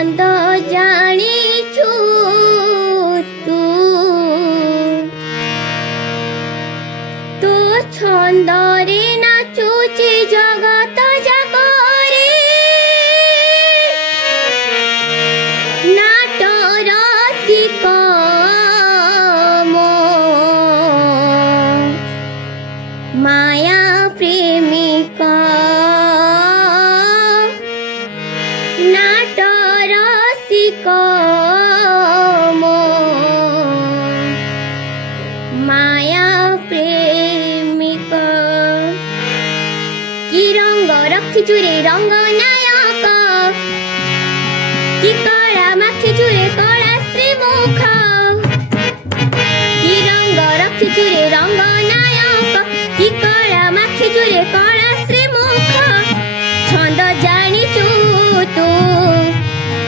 छंद जानिछु तू तो छंदरे नाचुची जगत जाकरे नाट रसिक माया प्रेमिक नाट रसिक माया प्रेमिक कि रंग रखिछु रे रंग नायक कि कला माखिछु रे कला श्रीमुख कि रंग रखिछु रे रंग नायक कि कला माखिछु रे कला श्रीमुख छंद जानिछु तू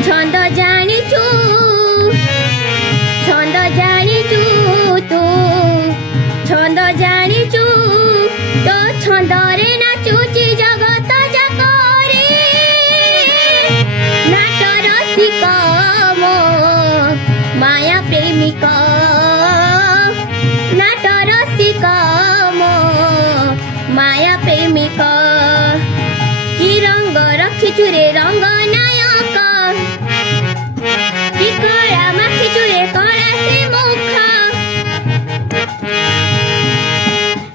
छंद जानिछु छंद जानिछु तू छंद जानिछु तो छंदरे नाचुची जगत जाकरे नाट रसिक माया प्रेमिक नाट रसिक माया प्रेमिक कि रंग रखिछु रे रंग नायक कि कला माखिछु रे कला श्रीमुख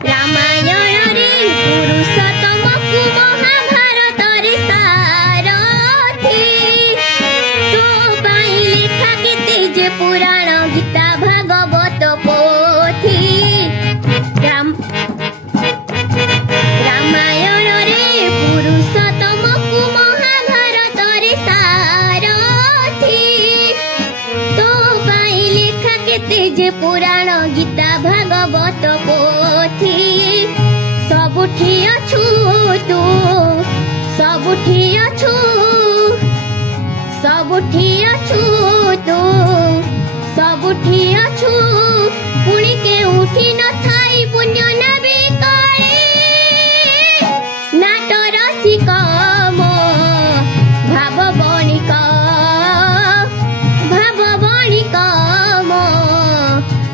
रामायण रे पुरुषोत्तम को महाभारत रे सारथी तो पाई लेखा केते जे पुराण गीता भागवत पोथी रामायण रे पुरुषोत्तम को महाभारत रे सारथी तो पाई लेखा केते जे पुराण गीता भागवत पोथी सबुठी अछु तू सबुठी अछु सबुठी अछु तू सबुठी अछु पुणी के उठी न थाई पुण्य नबी करे नाट रसिक भाव बणिक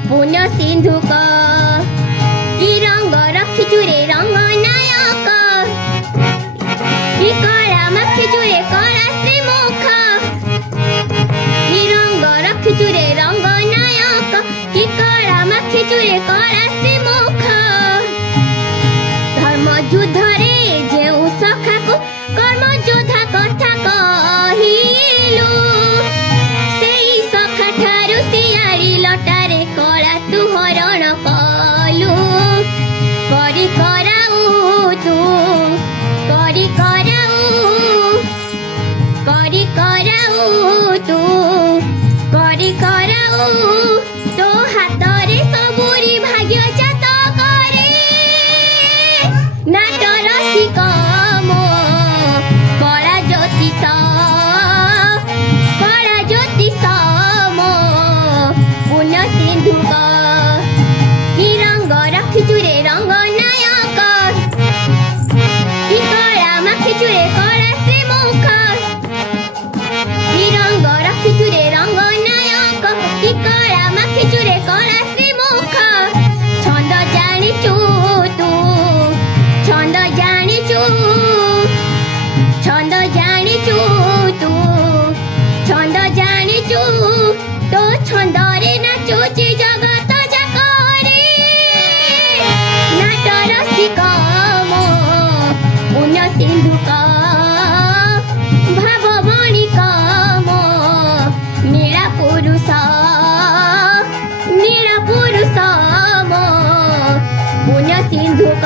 पुण्य सिंधुक कि रंग रखिछु रे रंग नायक कि कला माखिछु रे कला श्रीमुख कि रंग रखिछु रे रंग नायक कि कला माखिछु रे कला श्रीमुख धर्म युद्ध रे जेउ सखा को कर्म योद्धा कथा कहिलु सेई सखा ठारु सियारी लटारे कला तू हरण कलु करी कराऊ तू करी कराऊ तू करी कराऊ तो हाथ रे सबुरी भाग्य जात करे नाट रसिक कला ज्योतिष पुण्य सिंधुक कि रंग रखिछु रे रंग नायक कि कला माखिछु रे कला श्रीमुख कि रंग रखिछु रे रंग नायक कि कला माखिछु रे कला श्रीमुख छंद जानिछु तू छंद जानिछु छंद जानिछु तू छंद जानिछु तो छंदरे नाचुची जगत जाकरे नाट रसिक पुण्य सिंधुक भाव बणिक नीला पुरुष पुण्य सिंधुक।